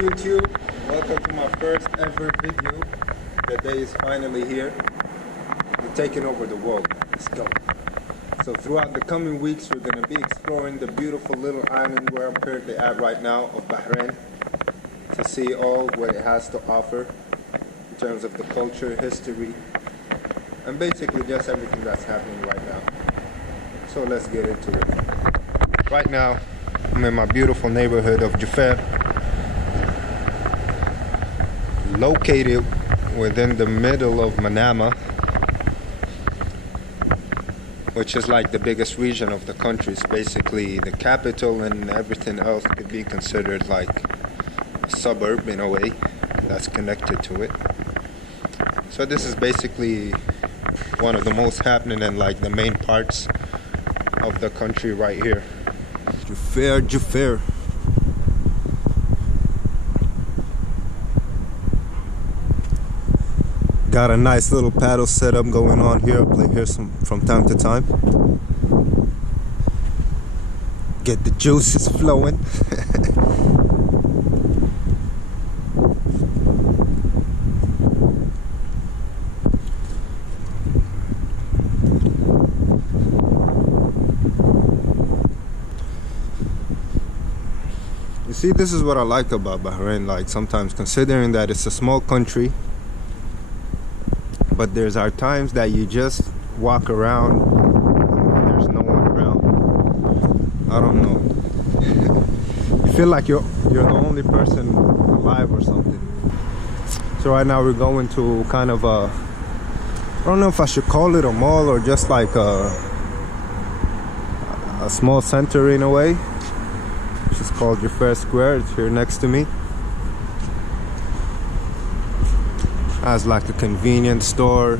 YouTube. Welcome to my first ever video. The day is finally here. We're taking over the world. Let's go. So throughout the coming weeks, we're going to be exploring the beautiful little island where I'm currently at right now of Bahrain, to see all what it has to offer in terms of the culture, history, and basically just everything that's happening right now. So let's get into it. Right now, I'm in my beautiful neighborhood of Juffair, located within the middle of Manama, which is like the biggest region of the country. It's basically the capital, and everything else could be considered like a suburb in a way that's connected to it. So this is basically one of the most happening and like the main parts of the country right here. Juffair. Got a nice little paddle setup going on here. I play here from time to time. Get the juices flowing. You see, this is what I like about Bahrain. Like, sometimes considering that it's a small country, but there's our times that you just walk around and there's no one around. I don't know. You feel like you're the only person alive or something. So right now we're going to kind of I don't know if I should call it a mall or just like a small center in a way. It's called Juffair Square. It's here next to me. Has like a convenience store,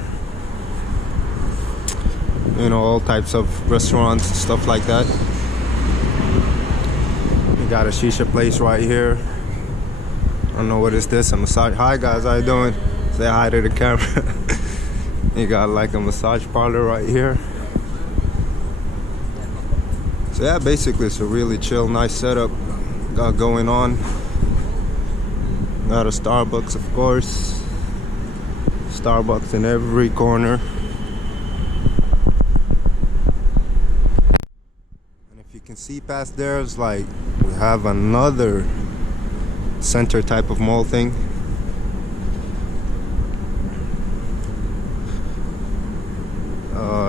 you know, all types of restaurants and stuff like that. You got a shisha place right here. I don't know what is this, a massage. Hi guys, how you doing? Say hi to the camera. You got like a massage parlor right here. So yeah, basically it's a really chill, nice setup got going on. Got a Starbucks, of course. Starbucks in every corner. And if you can see past there, it's like we have another center type of mall thing.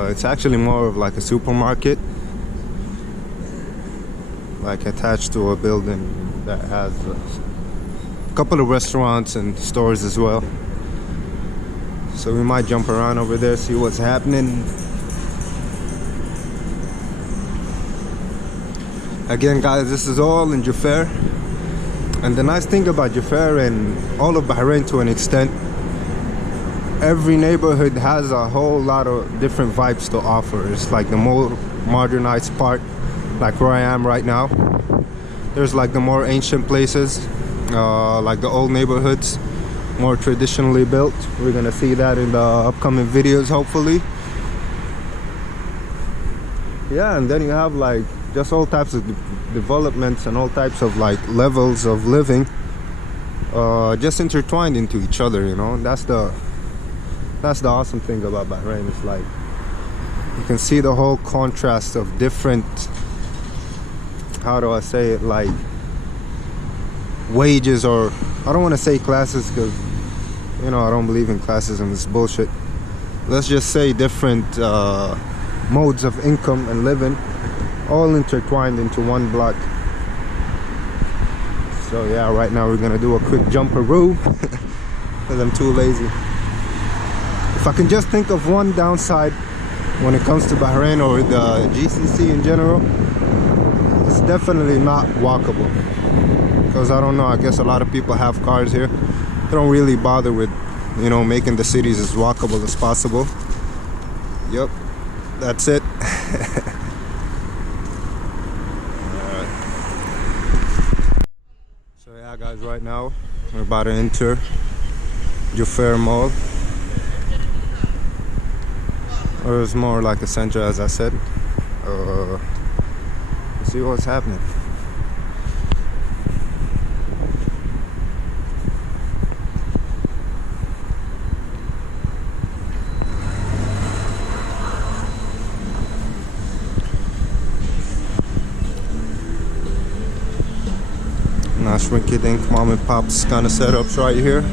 It's actually more of like a supermarket, like attached to a building that has a couple of restaurants and stores as well. So we might jump around over there, see what's happening. Again guys, this is all in Juffair. And the nice thing about Juffair and all of Bahrain to an extent, every neighborhood has a whole lot of different vibes to offer. It's like the more modernized part, like where I am right now. There's like the more ancient places, like the old neighborhoods, more traditionally built. We're gonna see that in the upcoming videos, hopefully. Yeah, and then you have like just all types of developments and all types of like levels of living, just intertwined into each other, you know. That's the awesome thing about Bahrain. It's like you can see the whole contrast of different, how do I say it, like wages, or I don't want to say classes because, you know, I don't believe in classes and it's bullshit. Let's just say different modes of income and living, all intertwined into one block. So yeah, right now we're gonna do a quick jumperoo because I'm too lazy. If I can just think of one downside when it comes to Bahrain or the GCC in general, it's definitely not walkable. Because I don't know, I guess a lot of people have cars here. They don't really bother with, you know, making the cities as walkable as possible. Yep, that's it. Alright. So yeah guys, right now we're about to enter Juffair Mall. Or it's more like a center, as I said. Let's see what's happening. Nice rinky-dink mom and pops kind of setups right here.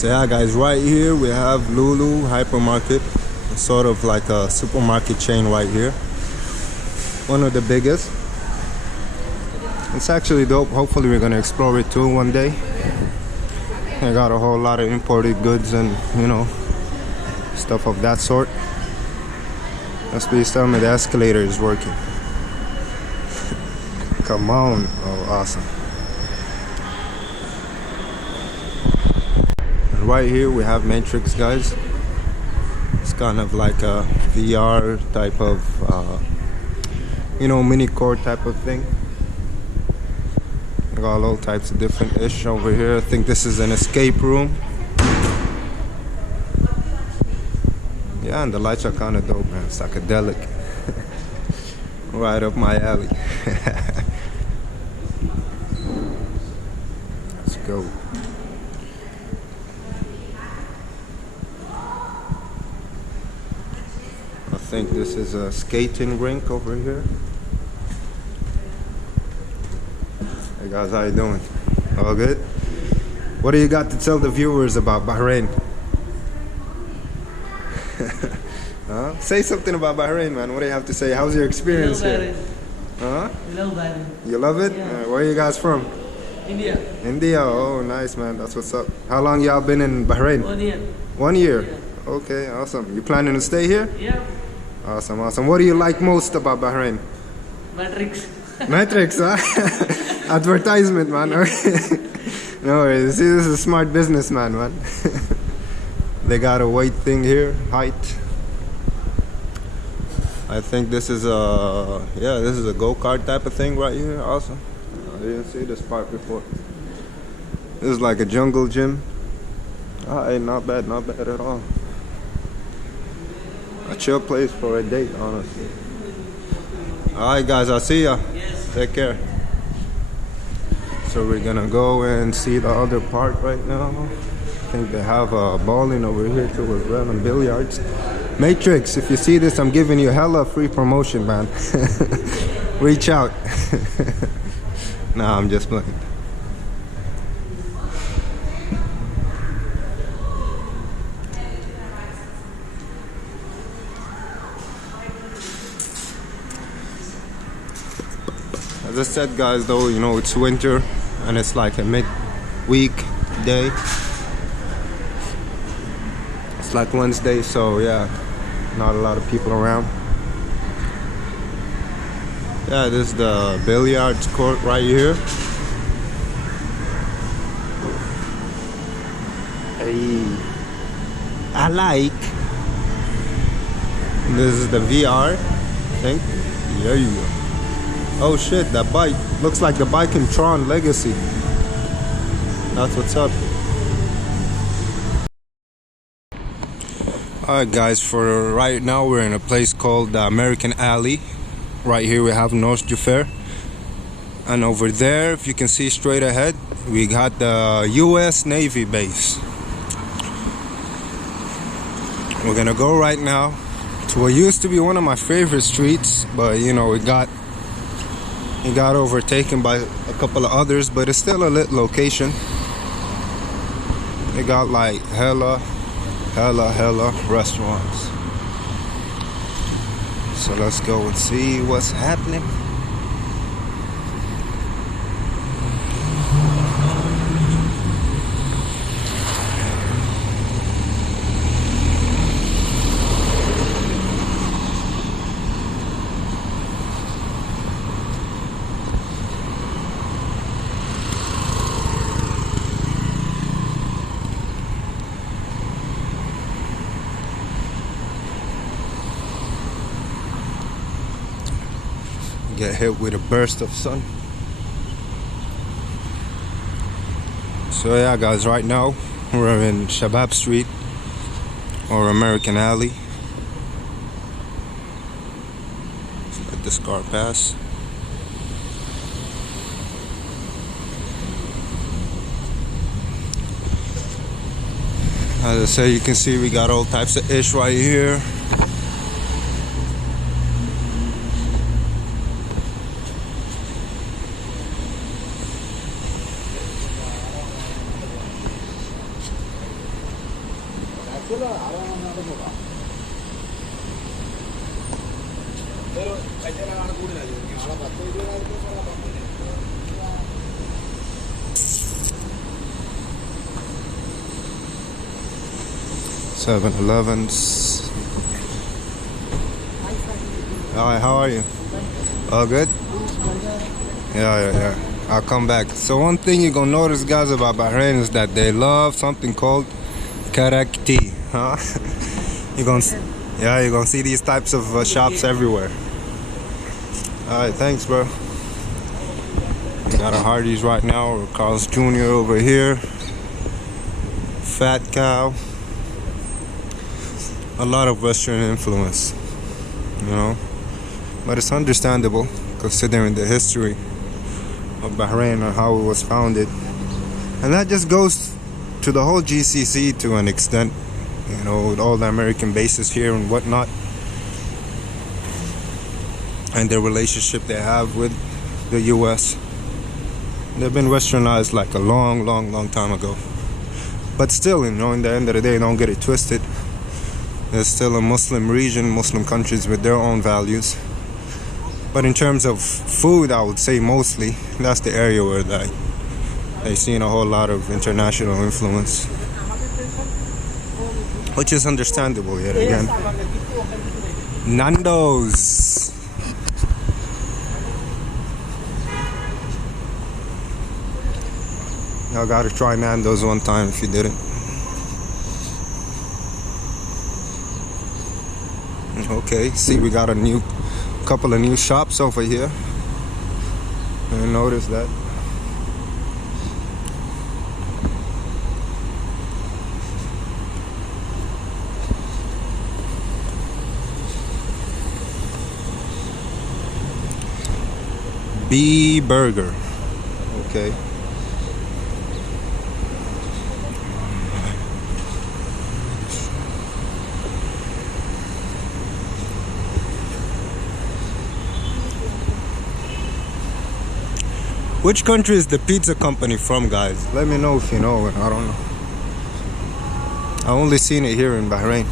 So yeah guys, right here we have Lulu hypermarket, sort of like a supermarket chain right here. One of the biggest. It's actually dope. Hopefully we're gonna explore it too one day. They got a whole lot of imported goods and, you know, stuff of that sort. Must be telling me the escalator is working. Come on. Oh, awesome. Right here we have Matrix, guys. It's kind of like a VR type of you know, mini court type of thing. I got all types of different ish over here. I think this is an escape room. Yeah, and the lights are kind of dope, man. Psychedelic. Right up my alley. Let's go. I think this is a skating rink over here. Hey guys, how you doing? All good? What do you got to tell the viewers about Bahrain? Huh? Say something about Bahrain, man. What do you have to say? How's your experience here? Huh? Love Bahrain. You love it? Yeah. Where are you guys from? India. India. Oh, nice, man. That's what's up. How long y'all been in Bahrain? 1 year. 1 year? Yeah. Okay, awesome. You planning to stay here? Yeah. Awesome, awesome. What do you like most about Bahrain? Matrix. Matrix, huh? Advertisement, man. No worries. See, this is a smart businessman, man. They got a weight thing here, height. I think this is a, yeah, this is a go-kart type of thing right here. Awesome. I didn't see this part before. This is like a jungle gym. Alright, not bad at all. A chill place for a date, honestly. Alright guys, I'll see ya. Yes. Take care. So we're gonna go and see the other part right now. I think they have a bowling over here too as well, and billiards. Matrix, if you see this, I'm giving you hella free promotion, man. Reach out. Nah, I'm just playing. As I said, guys, though, you know, it's winter and it's like a mid-week day. It's like Wednesday, so yeah, not a lot of people around. Yeah, this is the billiards court right here. Hey, I like. This is the VR thing. There you go. Oh shit, that bike looks like the bike in Tron Legacy. That's what's up. Alright guys, for right now we're in a place called the American Alley. Right here we have North Juffair. And over there, if you can see straight ahead, we got the US Navy base. We're gonna go right now to what used to be one of my favorite streets, but you know, it got overtaken by a couple of others, but it's still a lit location. They got like hella restaurants. So let's go and see what's happening. get hit with a burst of sun. So yeah guys, right now we're in Shabab Street or American Alley. Let's let this car pass. As I say, you can see we got all types of ish right here. Seven Elevens. Hi, how are you? All good? Yeah. I'll come back. So one thing you're gonna notice, guys, about Bahrain is that they love something called karak tea, huh? you're gonna see these types of shops everywhere. All right, thanks, bro. We got a Hardee's right now, or Carl's Jr. over here. Fat Cow. A lot of Western influence, you know, but it's understandable considering the history of Bahrain and how it was founded, and that just goes to the whole GCC to an extent, you know, with all the American bases here and whatnot, and the relationship they have with the US. They've been westernized like a long time ago, but still, you know, in the end of the day, don't get it twisted. There's still a Muslim region, Muslim countries with their own values. But in terms of food, I would say mostly that's the area where they've seen a whole lot of international influence, which is understandable yet again. Nando's. Y'all gotta try Nando's one time if you didn't. Okay, see, we got a couple of new shops over here. I noticed that. B Burger. Okay. Which country is the pizza company from, guys? Let me know if you know. I don't know. I only seen it here in Bahrain.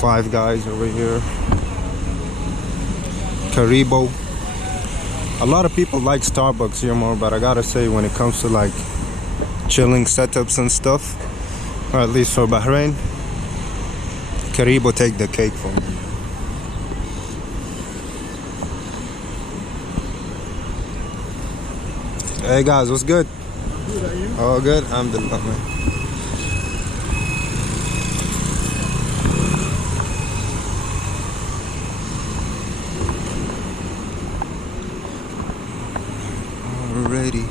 Five Guys over here. Karibo. A lot of people like Starbucks here more, but I gotta say, when it comes to like chilling setups and stuff, or at least for Bahrain, Karibo take the cake for me. Hey guys, what's good? Good, are you? All good? Alhamdulillah, man. Alrighty.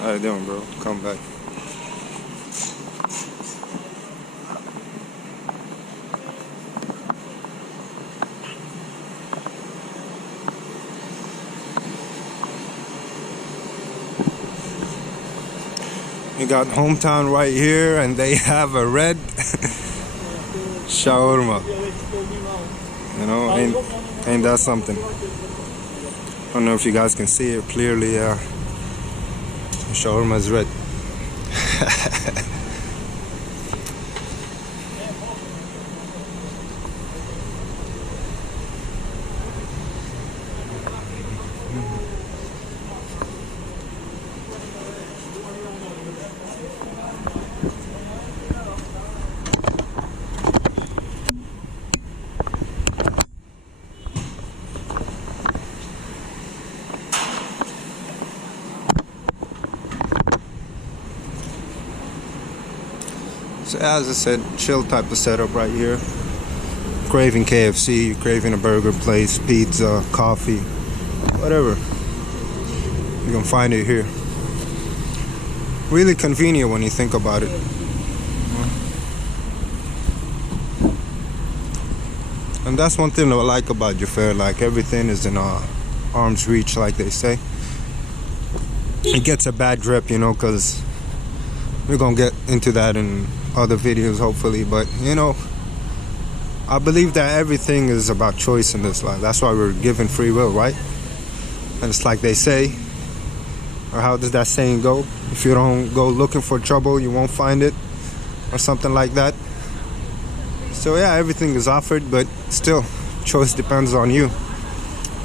How you doing, bro? Come back. You got Hometown right here, and they have a red shawarma. You know, ain't that something? I don't know if you guys can see it clearly. Shawarma is red. So as I said, chill type of setup right here. Craving KFC, craving a burger place, pizza, coffee, whatever. You can find it here. Really convenient when you think about it. And that's one thing I like about Juffair, like everything is in arm's reach, like they say. It gets a bad rep, you know, because we're gonna get into that in other videos hopefully, but you know, I believe that everything is about choice in this life. That's why we're given free will, right? And it's like they say, or how does that saying go? If you don't go looking for trouble, you won't find it, or something like that. So yeah, everything is offered, but still, choice depends on you.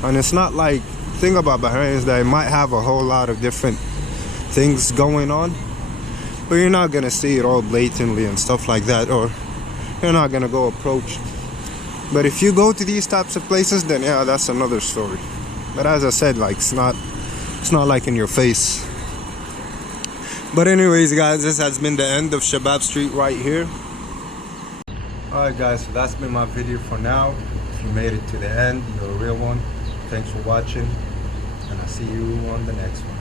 And it's not like, thing about Bahrain is that it might have a whole lot of different things going on, but you're not gonna see it all blatantly and stuff like that, or you're not gonna go approach. But if you go to these types of places, then yeah, that's another story. But as I said, like it's not like in your face. But anyways guys, this has been the end of Shabab Street right here. Alright guys, so that's been my video for now. If you made it to the end, you're a real one. Thanks for watching, and I'll see you on the next one.